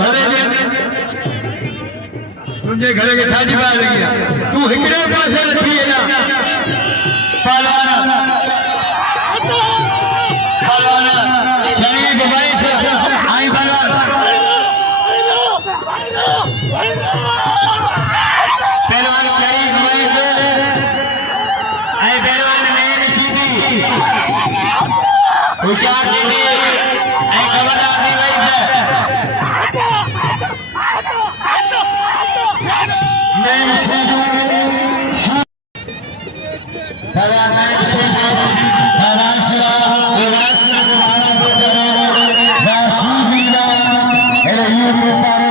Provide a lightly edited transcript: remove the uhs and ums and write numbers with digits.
भरे तुझे घरे के छाजी बाहर लगी तू हिकड़े पासे रखी है ना पालवाना पालवाना शरीफ भाई से आई पहलवान शरीफ भाई से आई पहलवान नैन सीधी होशियार दीदी आई खबरदार दी भाई से नैन सीधी YouTube